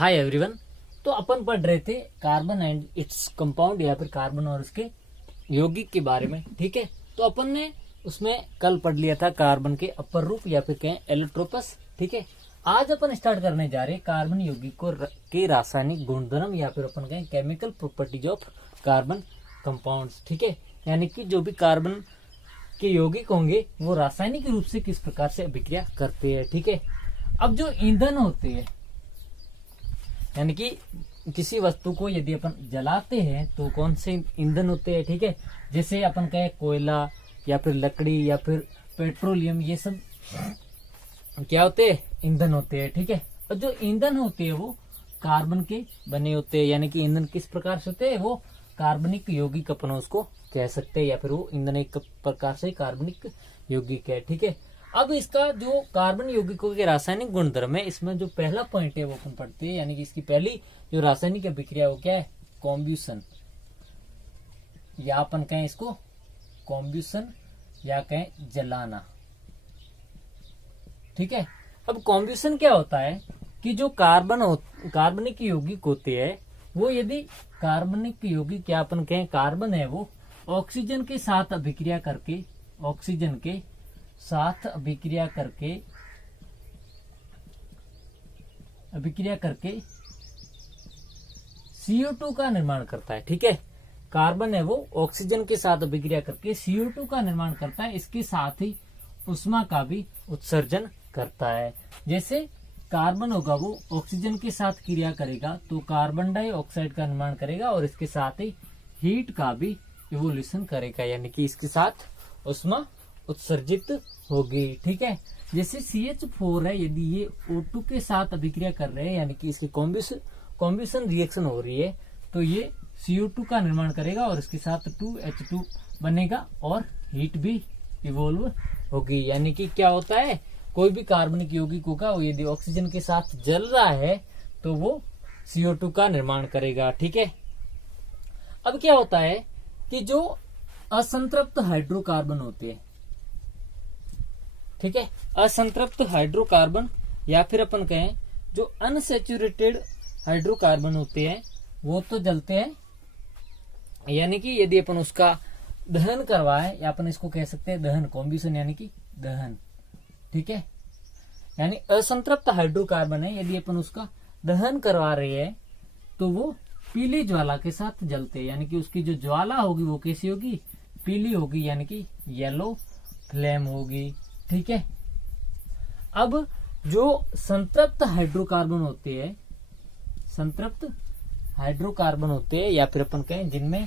Hi everyone. तो अपन पढ़ रहे थे कार्बन एंड इट्स कंपाउंड या फिर कार्बन और उसके यौगिक के बारे में। ठीक है, तो अपन ने उसमें कल पढ़ लिया था कार्बन के अपर रूप या फिर कहें एलोट्रोपस। ठीक है, आज अपन स्टार्ट करने जा रहे हैं कार्बन यौगिक को के रासायनिक गुणधर्म या फिर अपन कहें chemical properties of carbon compounds. ठीक है, यानी कि जो भी कार्बन के यौगिक होंगे वो रासायनिक रूप से किस प्रकार से अभिक्रिया करते हैं। ठीक है, अब जो ईंधन होते हैं यानी कि किसी वस्तु को यदि अपन जलाते हैं तो कौन से ईंधन होते हैं। ठीक है, जैसे अपन कहे कोयला या फिर लकड़ी या फिर पेट्रोलियम, ये सब क्या होते हैं, ईंधन होते हैं। ठीक है, और जो ईंधन होते हैं वो कार्बन के बने होते हैं, यानी कि ईंधन किस प्रकार से होते हैं, वो कार्बनिक यौगिक अपन उसको कह सकते हैं या फिर वो ईंधन एक प्रकार से कार्बनिक यौगिक है। ठीक है, अब इसका जो कार्बन यौगिकों के रासायनिक गुणधर्म है, इसमें जो पहला पॉइंट है वो अपन पढ़ते हैं, यानी कि इसकी पहली जो रासायनिक अभिक्रिया वो क्या है, कॉम्ब्यूशन, या अपन कहें इसको कॉम्ब्यूशन या कहें जलाना। ठीक है, अब कॉम्ब्यूशन क्या होता है कि जो कार्बनिक यौगिक होते हैं वो यदि कार्बनिक यौगिक या अपन कहें कार्बन है वो ऑक्सीजन के साथ अभिक्रिया करके CO2 का निर्माण करता है। ठीक है, कार्बन है वो ऑक्सीजन के साथ अभिक्रिया करके CO2 का निर्माण करता है, इसके साथ ही उष्मा का भी उत्सर्जन करता है। जैसे कार्बन होगा वो ऑक्सीजन के साथ क्रिया करेगा तो कार्बन डाइऑक्साइड का निर्माण करेगा और इसके साथ ही हीट का भी इवोल्यूशन करेगा, यानी कि इसके साथ उष्मा उत्सर्जित होगी। ठीक है, जैसे CH4 है, यदि ये O2 के साथ अभिक्रिया कर रहे हैं यानी कि इसकी कॉम्ब्यूशन रिएक्शन हो रही है तो ये CO2 का निर्माण करेगा और इसके साथ 2H2 बनेगा और हीट भी इवोल्व होगी। यानी कि क्या होता है, कोई भी कार्बनिक यौगिक होगा वो यदि ऑक्सीजन के साथ जल रहा है तो वो CO2 का निर्माण करेगा। ठीक है, अब क्या होता है कि जो असंतृप्त हाइड्रोकार्बन होते हैं, ठीक है, असंतृप्त हाइड्रोकार्बन या फिर अपन कहें जो अनसैचुरेटेड हाइड्रोकार्बन होते हैं वो तो जलते हैं, यानी कि यदि अपन उसका दहन करवाए या अपन इसको कह सकते हैं दहन, कॉम्ब्यूशन यानी कि दहन। ठीक है, यानी असंतृप्त हाइड्रोकार्बन है, यदि अपन उसका दहन करवा रहे हैं तो वो पीली ज्वाला के साथ जलते हैं, यानी कि उसकी जो ज्वाला होगी वो कैसी होगी, पीली होगी, यानी कि येलो फ्लेम होगी। ठीक है, अब जो संतृप्त हाइड्रोकार्बन होते हैं या फिर अपन कहें जिनमें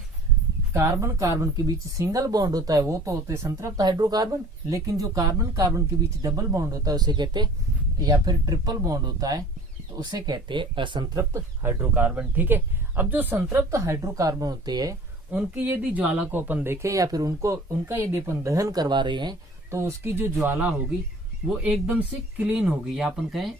कार्बन के बीच सिंगल बॉन्ड होता है वो तो होते हैं संतृप्त हाइड्रोकार्बन, लेकिन जो कार्बन के बीच डबल बॉन्ड होता है उसे कहते हैं, या फिर ट्रिपल बॉन्ड होता है तो उसे कहते हैं असंतृप्त हाइड्रोकार्बन। ठीक है, अब जो संतृप्त हाइड्रोकार्बन होते हैं उनकी यदि ज्वाला को अपन देखें या फिर उनका यदि अपन दहन करवा रहे हैं तो उसकी जो ज्वाला होगी वो एकदम से क्लीन होगी, या अपन कहें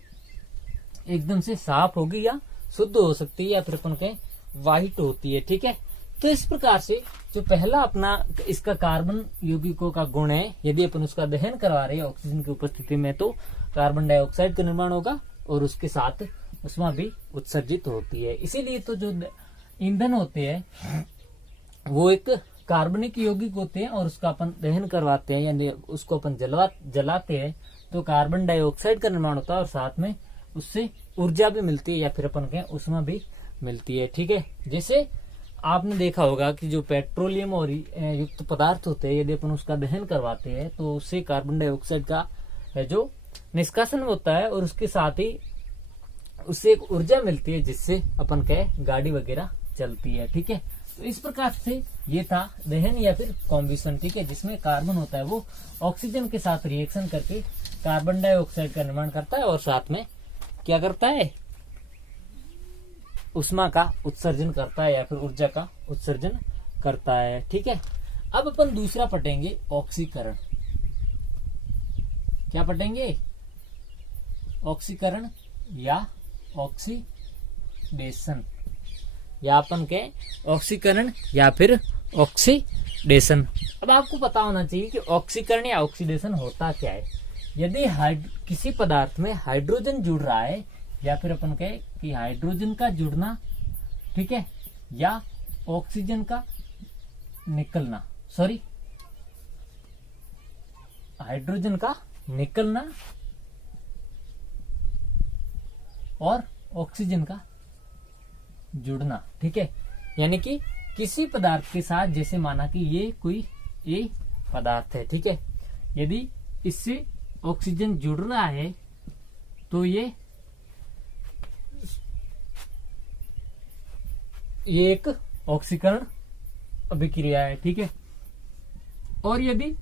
एकदम से साफ होगी या शुद्ध हो सकती है, या फिर अपन कहें व्हाइट होती है। ठीक है, तो इस प्रकार से जो पहला अपना इसका कार्बन यौगिकों का गुण है, यदि अपन उसका दहन करवा रहे हैं ऑक्सीजन की उपस्थिति में तो कार्बन डाइऑक्साइड का निर्माण होगा और उसके साथ उष्मा भी उत्सर्जित होती है। इसीलिए तो जो ईंधन होते हैं वो एक कार्बनिक यौगिक होते हैं और उसका अपन दहन करवाते हैं यानी उसको अपन जलाते हैं तो कार्बन डाइऑक्साइड का निर्माण होता है और साथ में उससे ऊर्जा भी मिलती है या फिर अपन कहें उष्मा भी मिलती है। ठीक है, जैसे आपने देखा होगा कि जो पेट्रोलियम और युक्त पदार्थ होते हैं यदि अपन उसका दहन करवाते हैं तो उससे कार्बन डाइऑक्साइड का जो निष्कासन होता है और उसके साथ ही उससे एक ऊर्जा मिलती है जिससे अपन कहे गाड़ी वगैरह चलती है। ठीक है, तो इस प्रकार से ये था दहन या फिर कॉम्ब्यूशन। ठीक है, जिसमें कार्बन होता है वो ऑक्सीजन के साथ रिएक्शन करके कार्बन डाइऑक्साइड का निर्माण करता है और साथ में क्या करता है, उष्मा का उत्सर्जन करता है या फिर ऊर्जा का उत्सर्जन करता है। ठीक है, अब अपन दूसरा पढ़ेंगे ऑक्सीकरण। क्या पढ़ेंगे, ऑक्सीकरण या ऑक्सीडेशन, या अपन के ऑक्सीकरण या फिर ऑक्सीडेशन। अब आपको पता होना चाहिए कि ऑक्सीकरण या ऑक्सीडेशन होता क्या है। यदि किसी पदार्थ में हाइड्रोजन जुड़ रहा है या फिर अपन के कि हाइड्रोजन का जुड़ना, ठीक है, या ऑक्सीजन का निकलना, सॉरी हाइड्रोजन का निकलना और ऑक्सीजन का जुड़ना, ठीक है। यानी कि किसी पदार्थ के साथ, जैसे माना कि ये कोई ए पदार्थ है, ठीक है, यदि इससे ऑक्सीजन जुड़ रहा है तो ये एक ऑक्सीकरण अभिक्रिया है, ठीक है। और यदि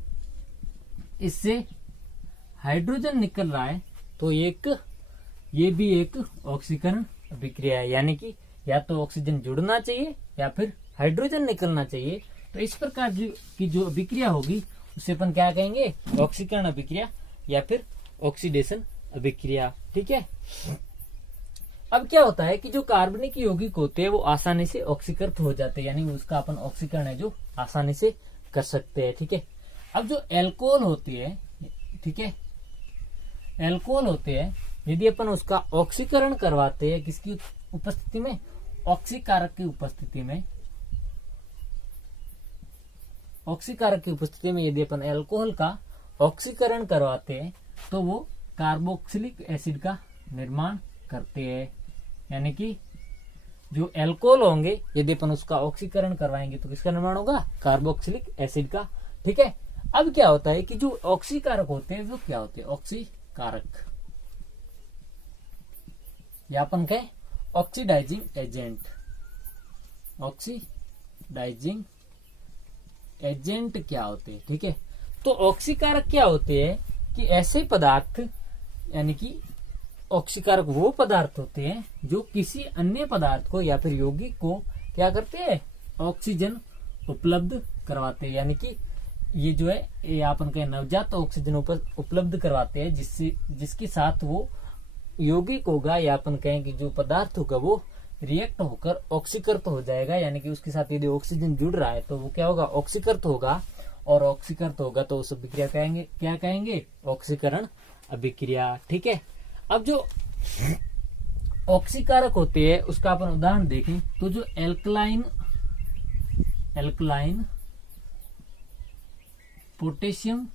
इससे हाइड्रोजन निकल रहा है तो ये भी एक ऑक्सीकरण अभिक्रिया है। यानी कि या तो ऑक्सीजन जुड़ना चाहिए या फिर हाइड्रोजन निकलना चाहिए। तो इस प्रकार की जो अभिक्रिया होगी उसे अपन क्या कहेंगे, ऑक्सीकरण अभिक्रिया या फिर ऑक्सीडेशन अभिक्रिया, ठीक है। अब क्या होता है कि जो कार्बनिक यौगिक होते हैं वो आसानी से ऑक्सीकृत हो जाते हैं, यानी उसका अपन ऑक्सीकरण है जो आसानी से कर सकते हैं, ठीक है। अब जो एल्कोहल होती है, ठीक है, एल्कोहल होते हैं, यदि अपन उसका ऑक्सीकरण करवाते हैं किसकी उपस्थिति में, ऑक्सीकारक की उपस्थिति में, ऑक्सीकारक की उपस्थिति में यदि अपन एल्कोहल का ऑक्सीकरण करवाते हैं तो वो कार्बोक्सिलिक एसिड का निर्माण करते हैं। यानी कि जो एल्कोहल होंगे यदि अपन उसका ऑक्सीकरण करवाएंगे तो किसका निर्माण होगा, कार्बोक्सिलिक एसिड का, ठीक है। अब क्या होता है कि जो ऑक्सीकारक होते हैं वो क्या होते हैं, ऑक्सीकारक या अपन कहें ऑक्सीडाइजिंग एजेंट, ऑक्सीडाइजिंग एजेंट क्या होते हैं, ठीक है। तो ऑक्सीकारक क्या होते हैं कि ऐसे पदार्थ, यानी कि ऑक्सीकारक वो पदार्थ होते हैं जो किसी अन्य पदार्थ को या फिर यौगिक को क्या करते हैं, ऑक्सीजन उपलब्ध करवाते हैं। यानी कि ये जो है ये अपन कहें नवजात ऑक्सीजन उपलब्ध करवाते हैं, जिसके साथ वो यौगिक होगा या अपन कहें कि जो पदार्थ होगा वो रिएक्ट होकर ऑक्सीकृत हो जाएगा। यानी कि उसके साथ यदि ऑक्सीजन जुड़ रहा है तो वो क्या होगा, ऑक्सीकृत होगा, और ऑक्सीकृत होगा तो उस अभिक्रिया क्या कहेंगे, ऑक्सीकरण अभिक्रिया, ठीक है। अब जो ऑक्सीकारक होते हैं उसका अपन उदाहरण देखें तो जो एल्कलाइन पोटेशियम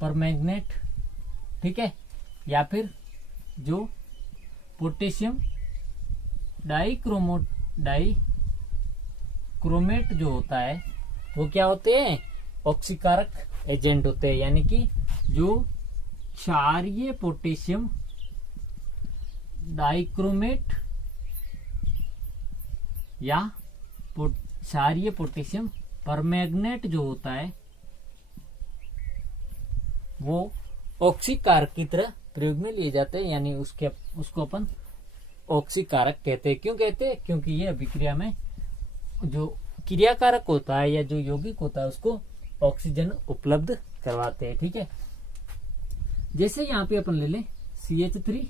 परमैंगनेट, ठीक है, या फिर जो पोटेशियम डाइक्रोमेट जो होता है वो क्या होते हैं, ऑक्सीकारक एजेंट होते हैं। यानी कि जो क्षारीय पोटेशियम डाइक्रोमेट या क्षारीय पोटेशियम परमैंगनेट जो होता है वो ऑक्सीकारक की तरह प्रयोग में लिए जाते हैं। यानी उसको अपन ऑक्सीकारक कहते हैं। क्यों कहते हैं, क्योंकि ये अभिक्रिया में जो क्रियाकारक होता है या जो यौगिक होता है उसको ऑक्सीजन उपलब्ध करवाते हैं, ठीक है। जैसे यहाँ पे अपन ले लें CH3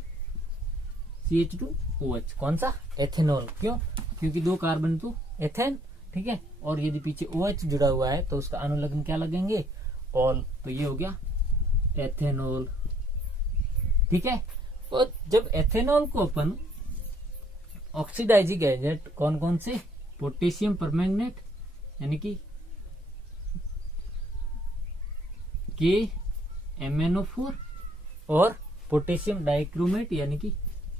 CH2OH, कौन सा, एथेनॉल। क्यों, क्योंकि 2 कार्बन तो एथेन, ठीक है, और यदि पीछे OH जुड़ा हुआ है तो उसका अनुलग्न क्या लगेंगे, ऑल, तो ये हो गया एथेनॉल, ठीक है। और जब एथेनॉल को अपन ऑक्सीडाइजिंग एजेंट कौन कौन से, पोटेशियम परमैंगनेट यानी कि KMnO4 और पोटेशियम डाइक्रोमेट यानी कि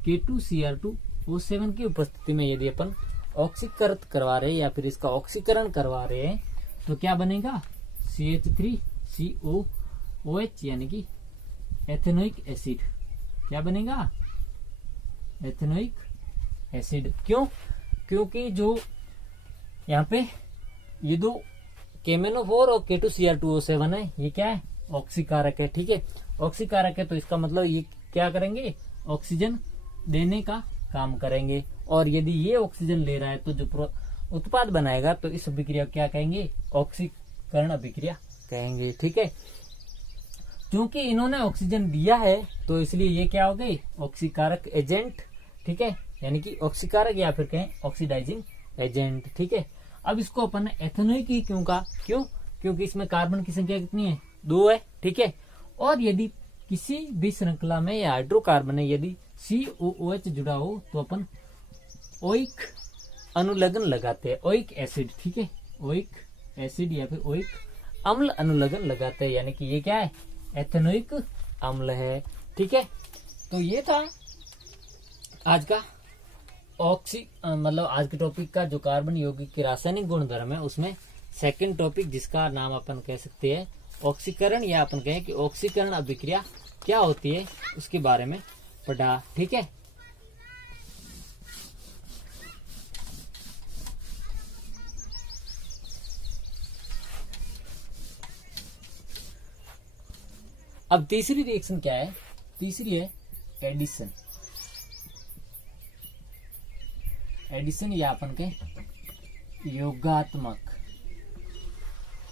K2Cr2O7 की उपस्थिति में यदि अपन ऑक्सीकृत करवा रहे हैं या फिर इसका ऑक्सीकरण करवा रहे हैं तो क्या बनेगा, CH3COOH यानी कि एथेनोइक एसिड। क्या बनेगा, एथेनोइक एसिड। क्यों, क्योंकि जो यहाँ पे ये 2 KMnO4 और K2Cr2O7 है, ये क्या है, ऑक्सीकारक है, ठीक है। ऑक्सीकारक है तो इसका मतलब ये क्या करेंगे, ऑक्सीजन देने का काम करेंगे। और यदि ये ऑक्सीजन ले रहा है तो जो उत्पाद बनाएगा तो इस अभिक्रिया क्या कहेंगे, ऑक्सीकरण अभिक्रिया कहेंगे, ठीक है। क्योंकि इन्होंने ऑक्सीजन दिया है तो इसलिए ये क्या हो गई, ऑक्सीकारक एजेंट, ठीक है, यानी कि ऑक्सीकारक या फिर कहें ऑक्सीडाइजिंग एजेंट, ठीक है। अब इसको अपन ने एथेनोइक ही क्यों कहा, क्यों, क्योंकि इसमें कार्बन की संख्या कितनी है, 2 है, ठीक है। और यदि किसी भी श्रृंखला में या हाइड्रोकार्बन में यदि COOH जुड़ा हो तो अपन ओइक अनुलग्न लगाते हैं, ओइक एसिड, ठीक है, ओइक एसिड या फिर ओइक अम्ल अनुलग्न लगाते हैं, यानी कि ये क्या है, एथेनोइक अम्ल है, ठीक है। तो ये था आज का मतलब आज के टॉपिक का जो कार्बन यौगिक के रासायनिक गुणधर्म है उसमें सेकंड टॉपिक, जिसका नाम अपन कह सकते हैं ऑक्सीकरण, या अपन कहें कि ऑक्सीकरण अभिक्रिया क्या होती है उसके बारे में पढ़ा, ठीक है। अब तीसरी रिएक्शन क्या है, तीसरी है एडिशन। एडिशन या अपन के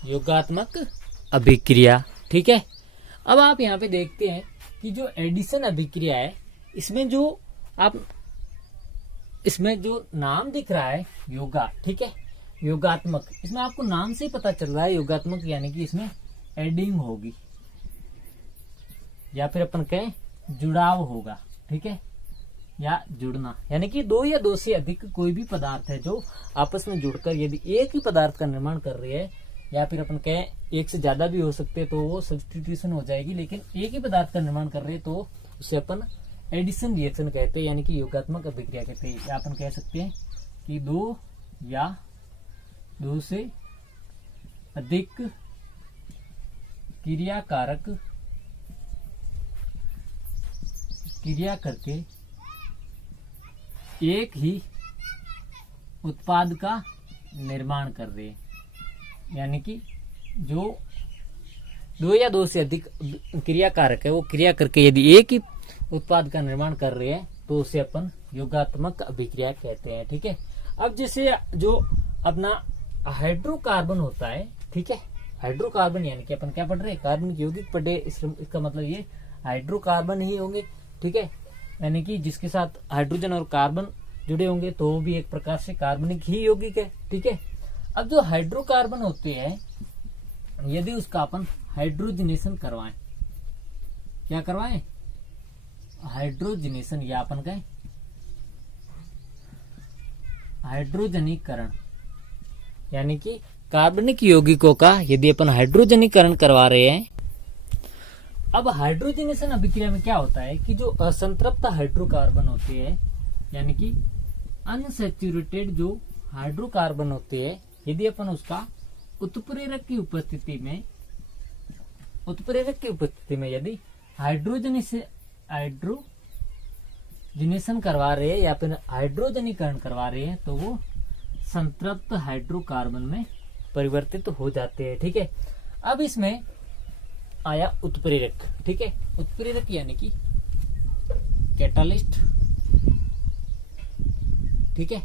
योगात्मक अभिक्रिया, ठीक है। अब आप यहाँ पे देखते हैं कि जो एडिशन अभिक्रिया है इसमें जो नाम दिख रहा है योगा, ठीक है, योगात्मक, इसमें आपको नाम से ही पता चल रहा है योगात्मक, यानी कि इसमें एडिंग होगी या फिर अपन कहें जुड़ाव होगा, ठीक है, या जुड़ना, यानी कि दो या दो से अधिक कोई भी पदार्थ है जो आपस में जुड़कर यदि एक ही पदार्थ का निर्माण कर रही है, या फिर अपन कहें एक से ज्यादा भी हो सकते हैं तो वो सब्स्टिट्यूशन हो जाएगी, लेकिन एक ही पदार्थ का निर्माण कर रहे हैं तो उसे अपन एडिशन रिएक्शन कहते हैं, यानी कि योगात्मक अभिक्रिया कहते हैं। या अपन कह सकते हैं कि दो या दो से अधिक क्रिया करके एक ही उत्पाद का निर्माण कर रहे हैं, यानी कि जो दो या दो से अधिक क्रियाकारक है वो क्रिया करके यदि एक ही उत्पाद का निर्माण कर रहे हैं तो उसे अपन योगात्मक अभिक्रिया कहते हैं, ठीक है। अब जैसे जो अपना हाइड्रोकार्बन होता है, ठीक है, हाइड्रोकार्बन यानी कि अपन क्या पढ़ रहे हैं, कार्बन के यौगिक पढ़े, इसका मतलब ये हाइड्रोकार्बन ही होंगे, ठीक है, यानी कि जिसके साथ हाइड्रोजन और कार्बन जुड़े होंगे तो वो भी एक प्रकार से कार्बनिक ही यौगिक है, ठीक है। अब जो हाइड्रोकार्बन होते हैं यदि उसका अपन हाइड्रोजनेशन करवाएं, क्या करवाएं, हाइड्रोजनेशन या अपन कहें हाइड्रोजनीकरण, यानी कि कार्बनिक यौगिकों का यदि अपन हाइड्रोजनीकरण करवा रहे हैं। अब हाइड्रोजनेशन अभिक्रिया में क्या होता है कि जो असंतृप्त हाइड्रोकार्बन होते हैं, यानी कि अनसैचुरेटेड जो हाइड्रोकार्बन होते हैं, यदि अपन उसका उत्प्रेरक की उपस्थिति में यदि हाइड्रोजनेशन करवा रहे हैं या फिर हाइड्रोजनीकरण करवा रहे हैं तो वो संतृप्त हाइड्रोकार्बन में परिवर्तित हो जाते हैं, ठीक है। अब इसमें आया उत्प्रेरक, ठीक है, उत्प्रेरक यानी कि कैटालिस्ट, ठीक है।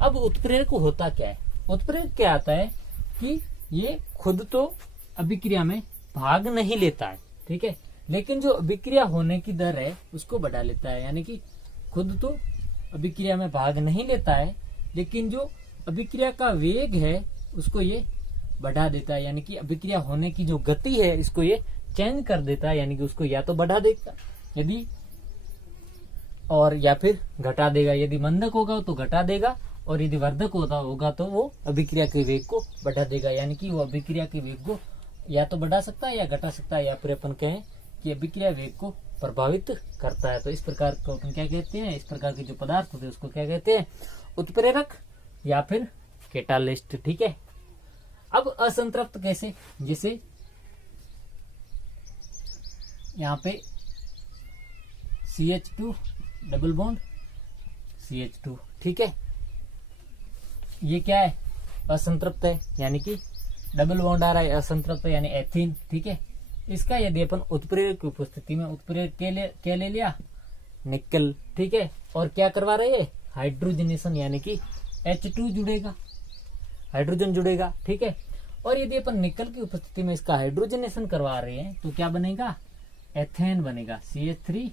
अब उत्प्रेरक होता क्या है, उत्प्रेरक क्या आता है कि ये खुद तो अभिक्रिया में भाग नहीं लेता है, ठीक है, लेकिन जो अभिक्रिया होने की दर है उसको बढ़ा लेता है, यानी कि खुद तो अभिक्रिया में भाग नहीं लेता है लेकिन जो अभिक्रिया का वेग है उसको ये बढ़ा देता है, यानी कि अभिक्रिया होने की जो गति है इसको ये चेंज कर देता है, यानी कि उसको या तो बढ़ा देगा यदि और या फिर घटा देगा, यदि मंदक होगा तो घटा देगा और यदि वर्धक होगा तो वो अभिक्रिया के वेग को बढ़ा देगा, यानी कि वो अभिक्रिया के वेग को या तो बढ़ा सकता है या घटा सकता है, या फिर अपन कहें कि अभिक्रिया वेग को प्रभावित करता है। तो इस प्रकार को अपन क्या कहते हैं, इस प्रकार के जो पदार्थ होते हैं उसको क्या कहते हैं, उत्प्रेरक या फिर कैटालिस्ट, ठीक है। अब असंतृप्त कैसे, जैसे यहाँ पे CH2 डबल बॉन्ड CH2, ठीक है, ये क्या है, असंतृप्त है, यानी कि डबल बॉन्ड आ रहा है, असंतृप्त है यानी एथीन, ठीक है। इसका यदि अपन उत्प्रेरक की उपस्थिति में उत्प्रेरक क्या ले लिया, निकल, ठीक है, और क्या करवा रहे हैं, हाइड्रोजनेशन, यानी कि H2 जुड़ेगा, हाइड्रोजन जुड़ेगा, ठीक है। और यदि अपन निकल की उपस्थिति में इसका हाइड्रोजनेशन करवा रहे हैं तो क्या बनेगा, एथेन बनेगा, CH3,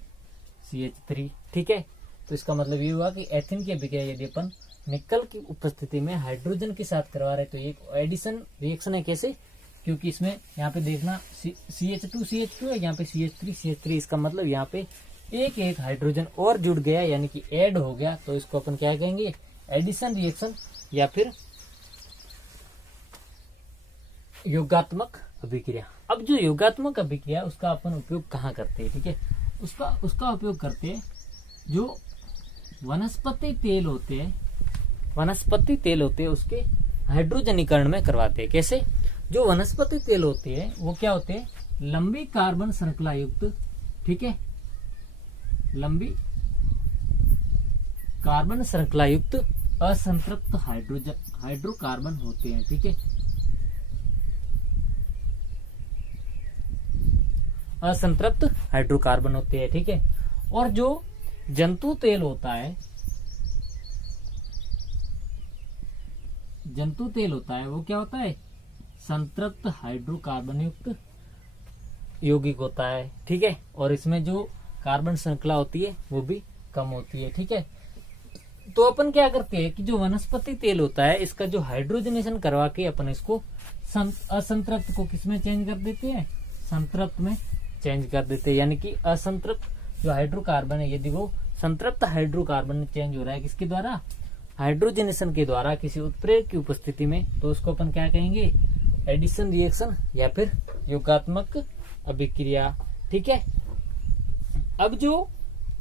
ठीक है। तो इसका मतलब ये हुआ कि एथेन की अभिक्रिया यदि अपन निकल की उपस्थिति में हाइड्रोजन के साथ करवा रहे हैं तो एक एडिशन रिएक्शन है। कैसे, क्योंकि इसमें यहाँ पे देखना CH2 है, यहाँ पे CH3, इसका मतलब यहाँ पे एक एक हाइड्रोजन और जुड़ गया यानी कि ऐड हो गया, तो इसको अपन क्या कहेंगे, एडिशन रिएक्शन या फिर योगात्मक अभिक्रिया। अब जो योगात्मक अभिक्रिया उसका अपन उपयोग कहाँ करते हैं, ठीक है, उसका उपयोग करते हैं जो वनस्पति तेल होते हैं उसके हाइड्रोजनीकरण में करवाते हैं। कैसे, जो वनस्पति तेल होते हैं वो क्या होते हैं, लंबी कार्बन श्रृंखला युक्त, ठीक है, लंबी कार्बन श्रृंखला युक्त असंतृप्त हाइड्रोकार्बन होते हैं, ठीक है, असंतृप्त हाइड्रोकार्बन होते हैं, ठीक है। और जो जंतु तेल होता है वो क्या होता है, संतृप्त हाइड्रोकार्बन युक्त यौगिक होता है, ठीक है। और इसमें जो कार्बन श्रृंखला होती है वो भी कम होती है, ठीक है। तो अपन क्या करते हैं कि जो वनस्पति तेल होता है इसका जो हाइड्रोजनेशन करवा के अपन इसको असंतृप्त को किसमें चेंज कर देते हैं, संतृप्त में चेंज कर देते हैं। यानी कि असंतृप्त जो हाइड्रोकार्बन है यदि वो संतृप्त हाइड्रोकार्बन में चेंज हो रहा है किसके द्वारा, हाइड्रोजनेशन के द्वारा किसी उत्प्रेरक की उपस्थिति में, तो उसको अपन क्या कहेंगे, एडिशन रिएक्शन या फिर योगात्मक अभिक्रिया, ठीक है। अब जो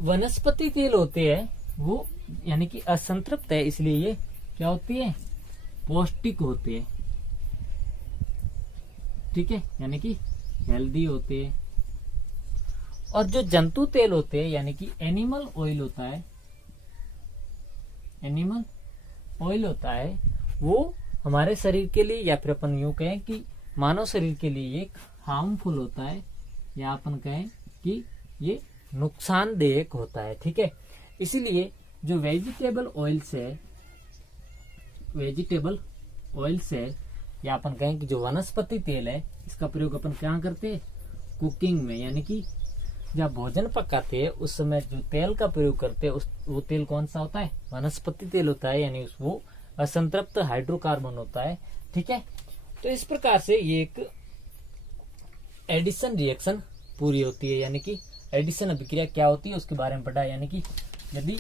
वनस्पति तेल होते हैं वो यानी कि असंतृप्त है, इसलिए ये क्या होती है, पौष्टिक होते हैं, ठीक है, यानी कि हेल्दी होते हैं। और जो जंतु तेल होते हैं यानी कि एनिमल ऑयल होता है वो हमारे शरीर के लिए या फिर अपन यूं कहें कि मानव शरीर के लिए एक हार्मफुल होता है, या अपन कहें कि ये नुकसानदेयक होता है, ठीक है। इसीलिए जो वेजिटेबल ऑयल्स है या अपन कहें कि जो वनस्पति तेल है इसका प्रयोग अपन क्या करते हैं, कुकिंग में, यानी कि जब भोजन पकाते हैं उस समय जो तेल का प्रयोग करते हैं वो तेल कौन सा होता है, वनस्पति तेल होता है, यानी वो असंतृप्त हाइड्रोकार्बन होता है, ठीक है। तो इस प्रकार से ये एक एडिशन रिएक्शन पूरी होती है, यानी कि एडिशन अभिक्रिया क्या होती है उसके बारे में पढ़ा। यानी कि यदि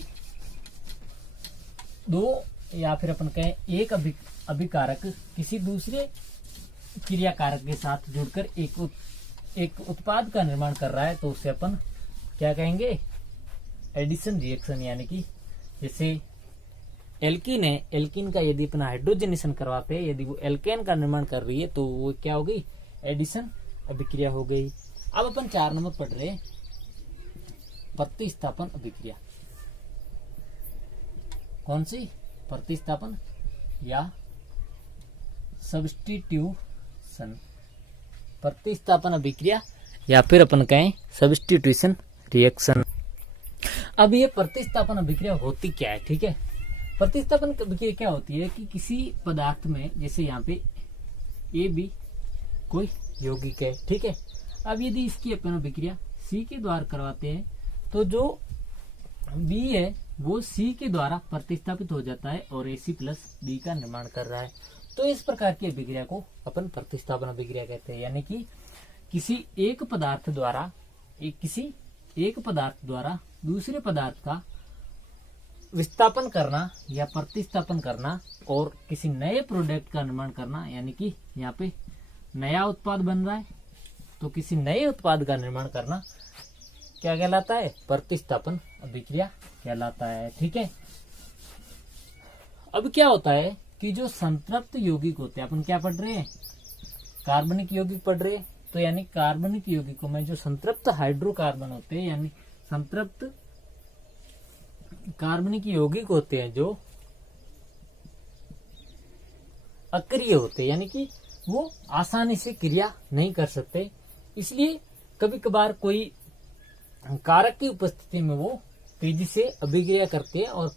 दो या फिर अपन कहें एक अभिकारक किसी दूसरे क्रिया कारक के साथ जुड़कर एक उत्पाद का निर्माण कर रहा है तो उसे अपन क्या कहेंगे, एडिशन रिएक्शन। यानी कि जैसे एल्कीन का यदि अपना हाइड्रोजनेशन करवाते हैं, यदि वो एल्केन का निर्माण कर रही है तो वो क्या हो गई, एडिशन अभिक्रिया हो गई। अब अपन 4 नंबर पढ़ रहे हैं प्रतिस्थापन अभिक्रिया। कौन सी, प्रतिस्थापन या सब्स्टिट्यूशन, प्रतिस्थापन अभिक्रिया या फिर अपन कहें सब्स्टिट्यूशन रिएक्शन। अब ये प्रतिस्थापन अभिक्रिया होती क्या है, ठीक है। प्रतिस्थापन अभिक्रिया क्या होती है कि किसी पदार्थ में, जैसे यहाँ पे ए बी कोई यौगिक है, ठीक है। अब यदि इसकी अपन अभिक्रिया सी के द्वारा करवाते हैं तो जो बी है वो सी के द्वारा प्रतिस्थापित हो जाता है और AC प्लस बी का निर्माण कर रहा है। तो इस प्रकार की अभिक्रिया को अपन प्रतिस्थापन अभिक्रिया कहते हैं। यानी कि किसी एक पदार्थ द्वारा दूसरे पदार्थ का विस्थापन करना या प्रतिस्थापन करना और किसी नए प्रोडक्ट का निर्माण करना। यानी कि यहाँ पे नया उत्पाद बन रहा है तो किसी नए उत्पाद का निर्माण करना क्या कहलाता है, प्रतिस्थापन अभिक्रिया कहलाता है, ठीक है। अब क्या होता है कि जो संतृप्त यौगिक होते हैं, अपन क्या पढ़ रहे हैं, कार्बनिक यौगिक पढ़ रहे हैं, तो यानी कार्बनिक यौगिकों में जो संतृप्त हाइड्रोकार्बन होते हैं यानी संतृप्त कार्बनिक यौगिक होते हैं जो अक्रिय होते हैं, यानी कि वो आसानी से क्रिया नहीं कर सकते, इसलिए कभी कभार कोई कारक की उपस्थिति में वो तेजी से अभिक्रिया करते हैं और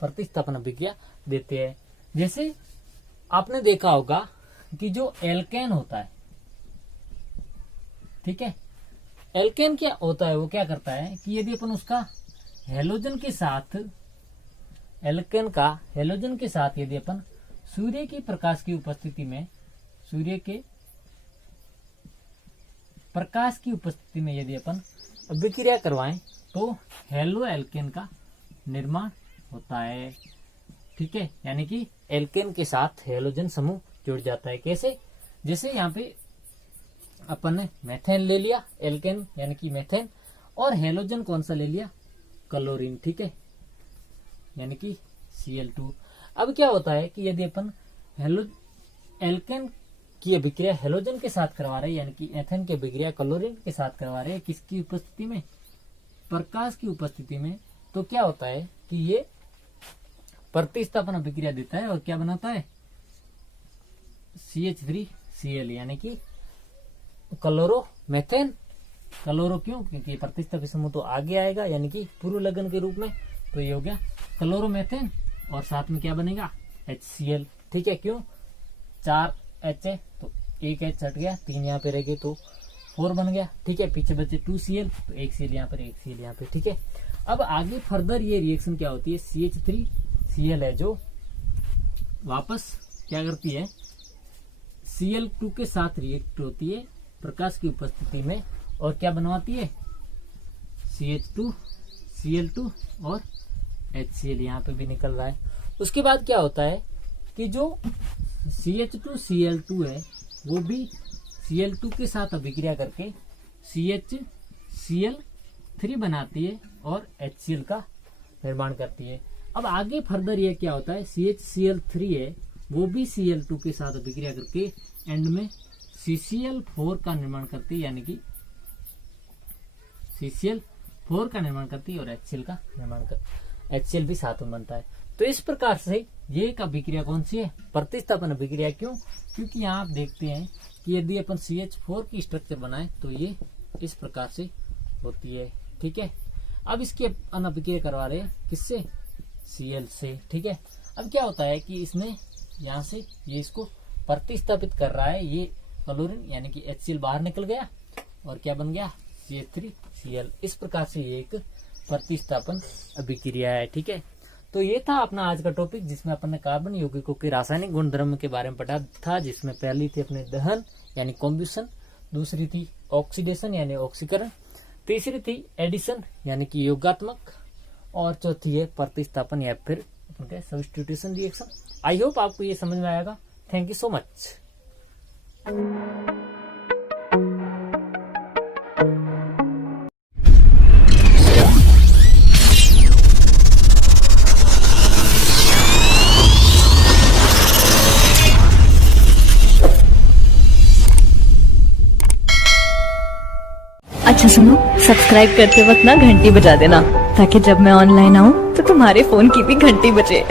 प्रतिस्थापन अभिक्रिया देते हैं। जैसे आपने देखा होगा कि जो एल्केन होता है, ठीक है, एल्केन क्या होता है, वो क्या करता है कि यदि अपन उसका हेलोजन के साथ, एल्केन का हेलोजन के साथ यदि अपन सूर्य की प्रकाश की उपस्थिति में, सूर्य के प्रकाश की उपस्थिति में यदि अपन अभिक्रिया करवाएं तो हेलो एल्केन का निर्माण होता है। ठीक है, यानी कि एल्केन के साथ हेलोजन समूह जुड़ जाता है। कैसे? जैसे यहाँ पे अपन ने मेथेन ले लिया, एल्केन यानी कि मेथेन, और हेलोजन कौन सा ले लिया? क्लोरीन। ठीक है, यानी कि Cl2। अब क्या होता है कि यदि अपन एल्केन की अभिक्रिया हेलोजन के साथ करवा रहे हैं, यानी कि एथेन की अभिक्रिया क्लोरीन के साथ करवा रहे हैं, किसकी उपस्थिति में? प्रकाश की उपस्थिति में, तो क्या होता है कि ये प्रतिस्थापन अभिक्रिया देता है और क्या बनाता है? CH3Cl, यानी कि क्लोरोमेथेन। क्लोरो क्यों? क्योंकि प्रतिस्थापित समूह तो आगे आएगा, यानी कि पूर्व लग्न के रूप में, तो ये हो गया क्लोरोमेथेन, और साथ में क्या बनेगा? HCl। ठीक है, क्यों? 4 H है तो 1 H हट गया, 3 यहाँ पे रह गए तो 4 बन गया। ठीक है, पीछे बचे 2 Cl, तो 1 Cl यहाँ पर, 1 Cl यहाँ पे। ठीक है, अब आगे फर्दर ये रिएक्शन क्या होती है? CH3Cl है जो वापस क्या करती है? Cl2 के साथ रिएक्ट होती है प्रकाश की उपस्थिति में, और क्या बनवाती है? CH2 Cl2 और HCl यहाँ पे भी निकल रहा है। उसके बाद क्या होता है कि जो CH2 Cl2 है वो भी Cl2 के साथ अभिक्रिया करके CHCl3 बनाती है और HCl का निर्माण करती है। अब आगे फर्दर ये क्या होता है? CHCl3 है वो भी Cl2 के साथ अभिक्रिया करके एंड में CCl4 का निर्माण करती है, यानी कि CCl4 का निर्माण करती है और HCl का निर्माण करती है। HCl भी साथ में बनता है। तो इस प्रकार से ये एक अभिक्रिया कौन सी है? प्रतिस्थापन अभिक्रिया। क्यों? क्योंकि यहाँ आप देखते हैं कि यदि अपन CH4 की स्ट्रक्चर बनाए तो ये इस प्रकार से होती है। ठीक है, अब इसकी अपन अभिक्रिया करवा रहे हैं किससे? Cl से। ठीक है, अब क्या होता है कि इसने यहाँ से ये इसको प्रतिस्थापित कर रहा है, ये क्लोरीन यानी कि HCl बाहर निकल गया और क्या बन गया? CH3Cl। इस प्रकार से ये एक प्रतिस्थापन अभिक्रिया है। ठीक है, तो ये था अपना आज का टॉपिक, जिसमें अपन ने कार्बन यौगिकों के रासायनिक गुणधर्म के बारे में पढ़ा था, जिसमें पहली थी अपने दहन यानी कॉम्बुशन, दूसरी थी ऑक्सीडेशन यानी ऑक्सीकरण, तीसरी थी एडिशन यानी कि योगात्मक, और चौथी है प्रतिस्थापन या फिर सब्स्टिट्यूशन रिएक्शन। आई होप आपको ये समझ में आएगा। Thank you so much. अच्छा सुनो, सब्सक्राइब करते वक्त ना घंटी बजा देना, ताकि जब मैं ऑनलाइन आऊँ तो तुम्हारे फोन की भी घंटी बजे।